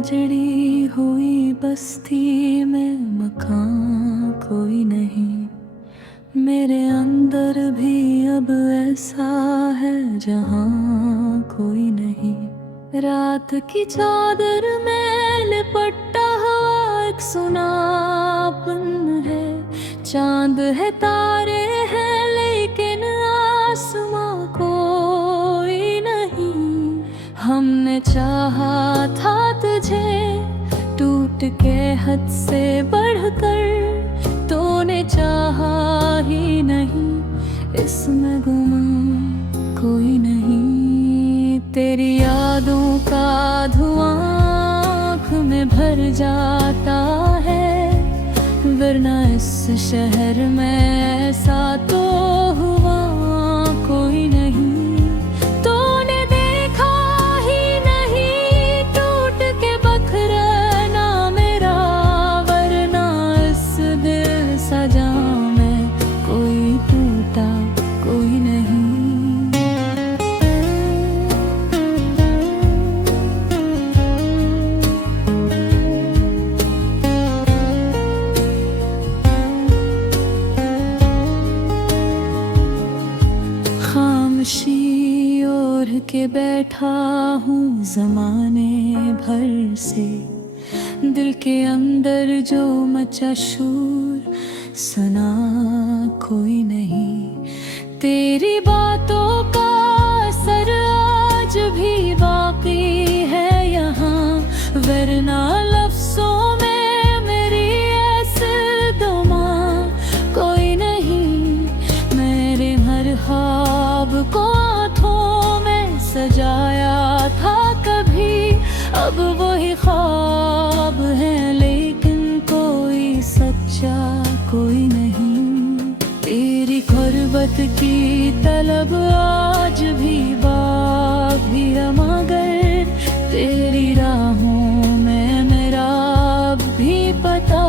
उजड़ी हुई बस्ती में मकान कोई नहीं, मेरे अंदर भी अब ऐसा है जहां कोई नहीं। रात की चादर में लिपटा हुआ एक सुनापन है, चांद है तारे हैं लेकिन आसमां कोई नहीं। हमने चाहा था तुझे टूट के हद से बढ़कर, तूने चाहा ही नहीं, इसमें गुम कोई नहीं। तेरी यादों का धुआं आँख में भर जाता है, वरना इस शहर में ऐसा तो हुआ कोई नहीं। तूने देखा ही नहीं टूट के बखरना मेरा, वरना इस दिल सजा में कोई टूटा कोई नहीं। खामोशी ओढ़ के बैठा हूँ ज़माने भर से, दिल के अंदर जो मचा शूर सुना कोई नहीं। तेरी बातों का असर आज भी बाकी है यहाँ, वरना लफ्ज़ों में मेरी ऐसे दुआ कोई नहीं। मेरे हर ख्वाब को आँखों में सजाया था कभी, अब वही ख्वाब है लेकिन कोई सच्चा कोई नहीं। तेरी गुर्बत की तलब आज भी बाकी है, मगर तेरी राहों में मेरा अब भी पता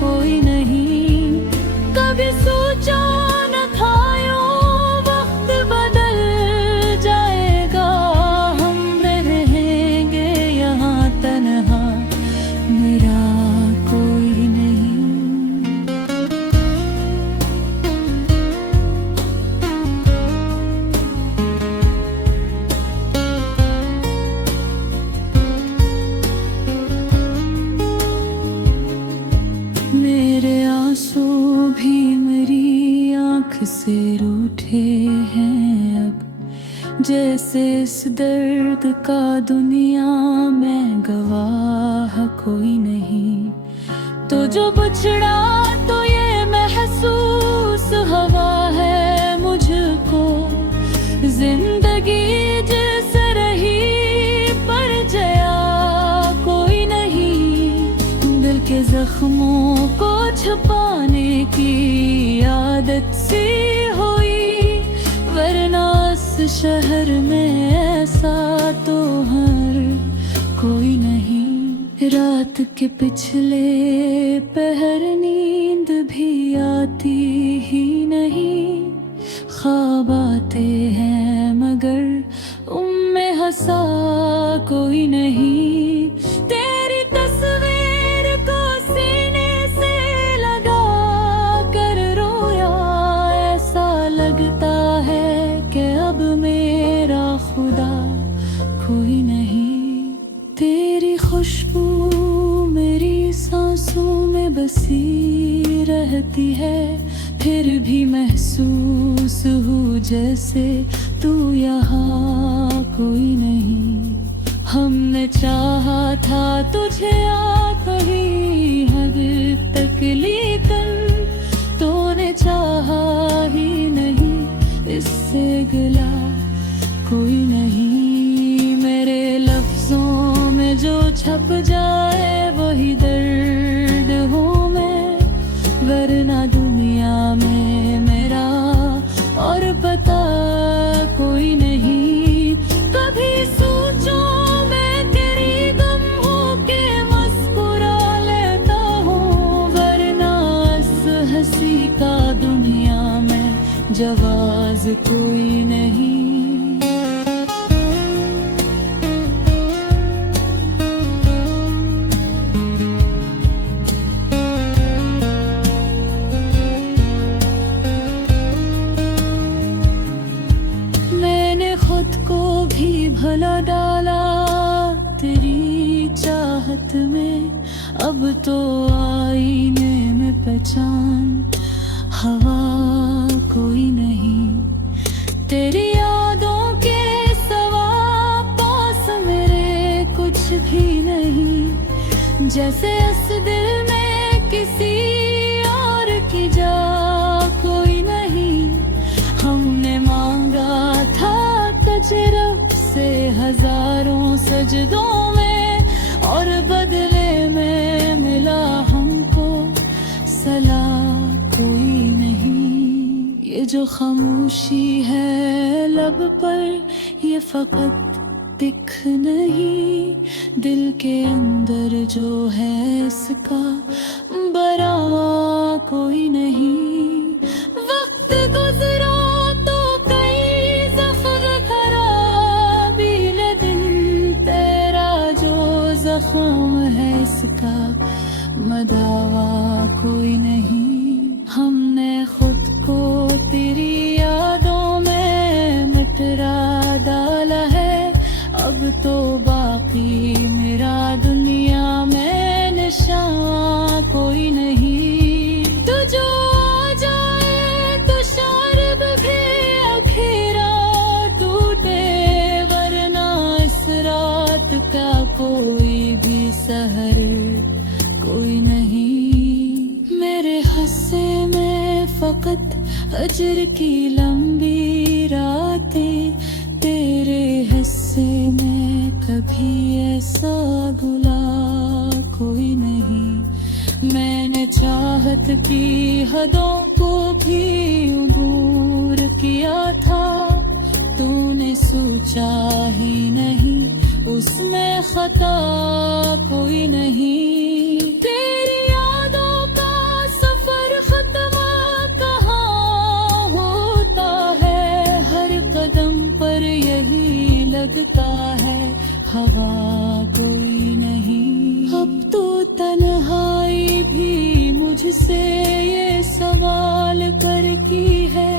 कोई नहीं। कभी सोचा न था यूं वक्त बदल जाएगा, हम रहेंगे यहाँ तन्हा, मेरा कोई नहीं। मेरे आंसू भी मेरी आँख से रूठे हैं अब, जैसे इस दर्द का दुनिया में गवाह कोई नहीं। तो जो बिछड़ा तो ये महसूस हवा है मुझको, जिंदगी जिस रही पर जया कोई नहीं। दिल के जख्मों को छुपाने की आदत सी हुई, वरना इस शहर में ऐसा तो हर कोई नहीं। रात के पिछले पहर नींद भी आती ही नहीं, ख्वाब आते हैं मगर उनमें हंसा कोई नहीं। तेरी तस्वीर को सीने से लगा कर रोया, ऐसा लगता है कि अब मेरा खुदा कोई नहीं। तेरी खुशबू मेरी सांसों में बसी रहती है, फिर भी महसूस हूँ जैसे तू यहाँ कोई नहीं। हमने चाहा था तुझे आखिरी हद तक लेकर, तूने चाहा ही नहीं, इससे गिला कोई नहीं। मेरे लफ्ज़ों में जो छप जाए वही दर्द हूँ मैं, वरना दुनिया में मेरा और पता कोई नहीं। कभी सोचूं मैं तेरी गम हो के मुस्कुरा लेता हूँ, वरना इस हंसी का दुनिया में जवाज कोई नहीं। चाहत में, अब तो आईने में पहचान, हवा कोई नहीं। तेरी यादों के सवा पास मेरे कुछ भी नहीं, जैसे इस दिल में किसी और की जा कोई नहीं। हमने मांगा था तुझ रब से हजारों सजदों में, और बदले में मिला हमको सलाह कोई नहीं। ये जो खामोशी है लब पर, ये फकत दिख नहीं, दिल के अंदर जो है इसका बरावा कोई नहीं। वक्त गुजरा तो कई ज़ख्म खराबी, लेकिन तेरा जो जख्म है इसका मदावा कोई नहीं। हमने खुद को तेरी यादों में मिटरा डाला है, अब तो बाकी मेरा दुनिया में निशान कोई नहीं। तू जो आ जाए तो शारब भी अखीरा टूटे, वरना इस रात का कोई भी सहर कोई नहीं। मेरे हस्से में फकत अजर की लंबी रातें, तेरे हिस्से में कभी ऐसा गुला कोई नहीं। मैंने चाहत की हदों को भी दूर किया था, तूने सोचा ही नहीं उसमें खता कोई नहीं। तेरी यादों का सफर खत्म कहाँ होता है, हर कदम पर यही लगता है हवा कोई नहीं। अब तो तन्हाई भी मुझसे ये सवाल करती है,